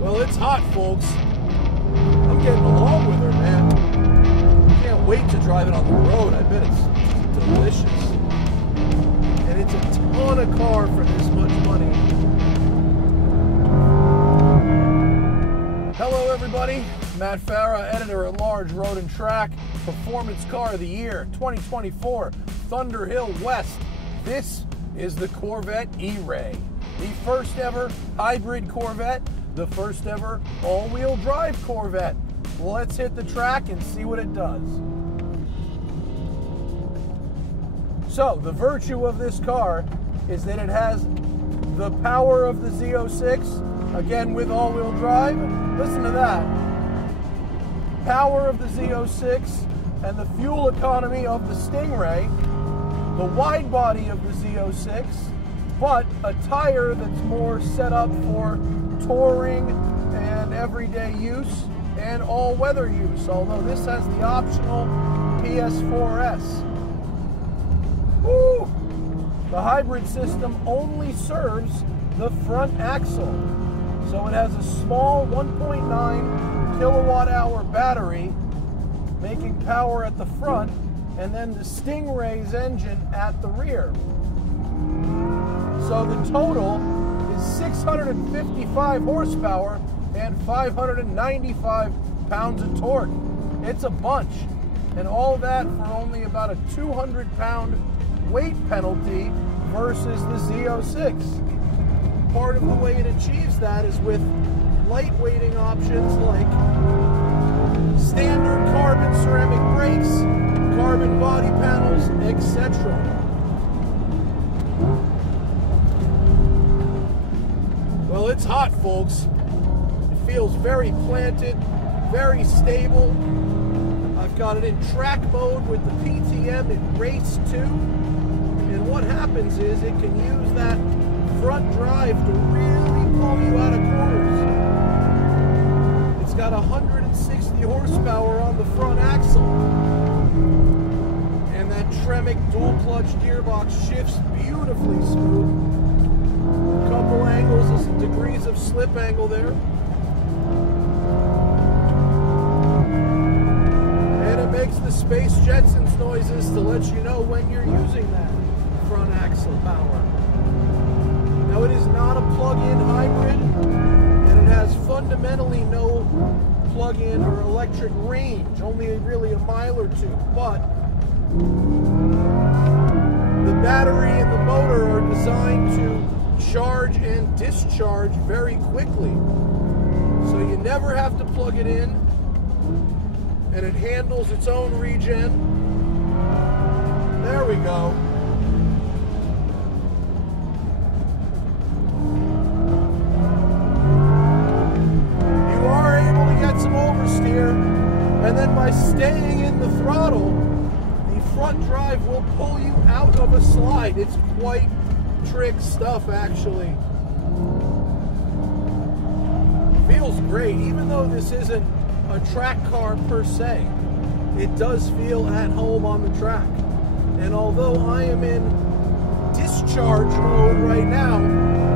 Well, it's hot, folks. I'm getting along with her, man. Can't wait to drive it on the road. I bet it's delicious. And it's a ton of car for this much money. Hello, everybody. Matt Farah, editor-at-large, Road and Track, Performance Car of the Year, 2024, Thunder Hill West. This is the Corvette E-Ray, the first ever hybrid Corvette, the first ever all-wheel drive Corvette. Let's hit the track and see what it does. So, the virtue of this car is that it has the power of the Z06, again with all-wheel drive. Listen to that. Power of the Z06 and the fuel economy of the Stingray, the wide body of the Z06, but a tire that's more set up for touring and everyday use and all-weather use, although this has the optional PS4S. Woo! The hybrid system only serves the front axle, so it has a small 1.9 kilowatt-hour battery making power at the front, and then the Stingray's engine at the rear. So the total is 655 horsepower and 595 pounds of torque. It's a bunch, and all that for only about a 200-pound weight penalty versus the Z06. Part of the way it achieves that is with lightweighting options like standard carbon ceramic brakes, carbon body panels, etc. Well, it's hot, folks. It feels very planted, very stable. I've got it in track mode with the PTM in race 2. And what happens is it can use that front drive to really pull you out of corners. It's got 160 horsepower on the front axle. And that Tremec dual clutch gearbox shifts beautifully smooth. A couple angles, degrees of slip angle there. And it makes the Space Jetsons noises to let you know when you're using that front axle power. Now, it is not a plug-in hybrid, and it has fundamentally no plug-in or electric range, only really a mile or two, but the battery and the motor are designed to charge and discharge very quickly. So you never have to plug it in, and it handles its own regen. There we go. Some oversteer, and then by staying in the throttle, the front drive will pull you out of a slide. It's quite trick stuff, actually. Feels great, even though this isn't a track car per se. It does feel at home on the track. And although I am in discharge mode right now,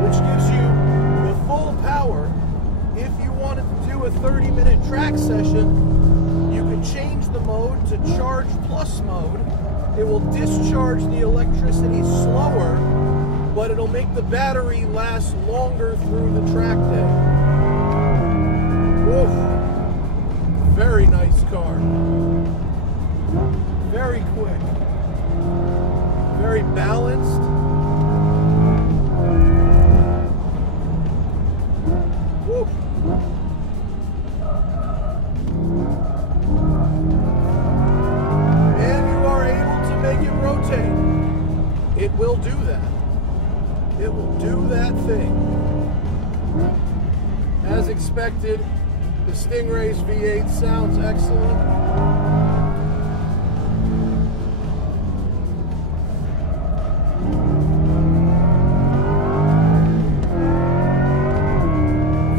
which gives you the full power, if you wanted to do a 30-minute track session, you can change the mode to Charge Plus mode. It will discharge the electricity slower, but it'll make the battery last longer through the track day. Woof. Very nice car. Very quick. Very balanced. Woof. It will do that. It will do that thing. As expected, the Stingray's V8 sounds excellent.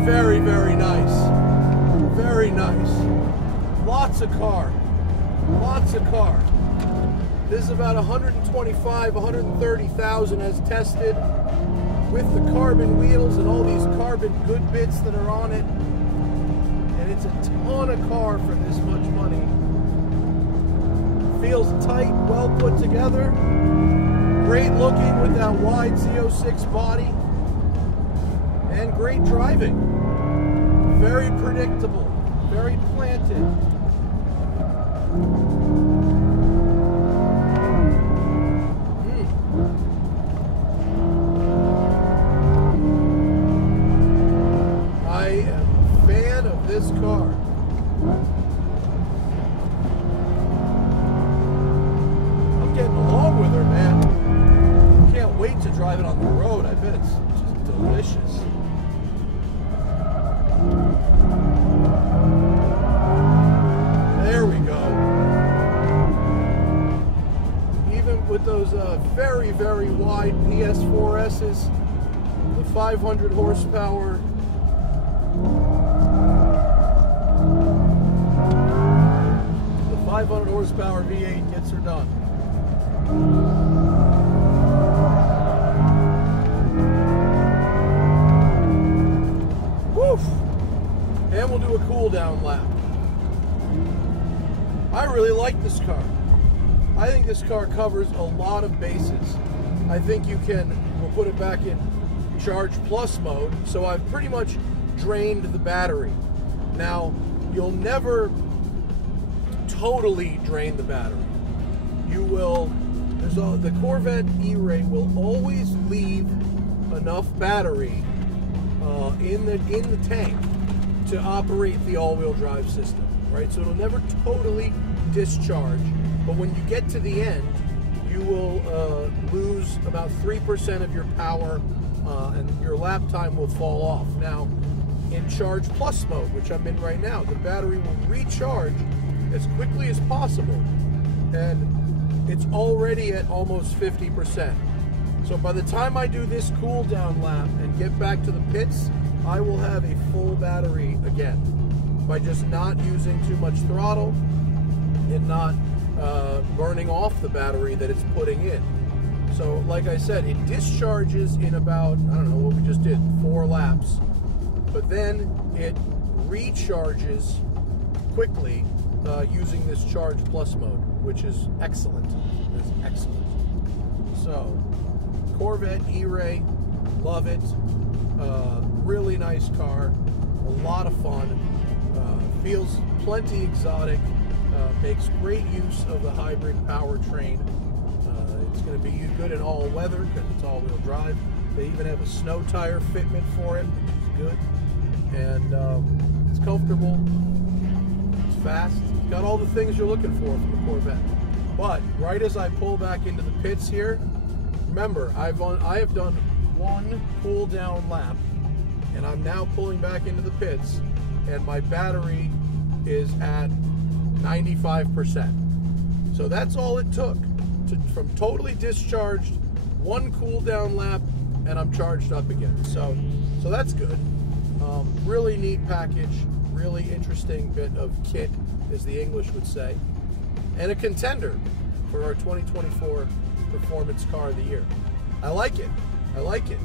Very, very nice. Very nice. Lots of car. Lots of car. This is about 125, 130,000 as tested. with the carbon wheels and all these carbon good bits that are on it. And it's a ton of car for this much money. Feels tight, well put together. Great looking with that wide Z06 body. And great driving. Very predictable. Very planted. I am a fan of this car. I'm getting along with her, man. Can't wait to drive it on the road. I bet it's just delicious. There we go. Even with those very, very wide PS4S's, the 500 horsepower. The 500 horsepower V8 gets her done. Woof! And we'll do a cool down lap. I really like this car. I think this car covers a lot of bases. I think you can, we'll put it back in Charge Plus mode, so I've pretty much drained the battery. Now, you'll never totally drain the battery. You will, the Corvette E-Ray will always leave enough battery in the tank to operate the all-wheel drive system, right? So it'll never totally discharge, but when you get to the end, you will lose about 3% of your power, and your lap time will fall off. Now, in Charge Plus mode, which I'm in right now, the battery will recharge as quickly as possible, and it's already at almost 50%. So by the time I do this cool down lap and get back to the pits, I will have a full battery again by just not using too much throttle and not burning off the battery that it's putting in. So like I said, it discharges in about, I don't know what we just did, 4 laps, but then it recharges quickly using this Charge Plus mode, which is excellent. It's excellent. So, Corvette E-Ray, love it. Really nice car, a lot of fun. Feels plenty exotic. Makes great use of the hybrid powertrain. It's going to be good in all weather because it's all-wheel drive. They even have a snow tire fitment for it, which is good. And it's comfortable. It's fast. It's got all the things you're looking for from the Corvette. But right as I pull back into the pits here, remember, I have done one cool down lap, and I'm now pulling back into the pits, and my battery is at 95%. So that's all it took from totally discharged, one cool down lap, and I'm charged up again. So that's good. Really neat package, really interesting bit of kit, as the English would say, and a contender for our 2024 Performance Car of the Year. I like it. I like it.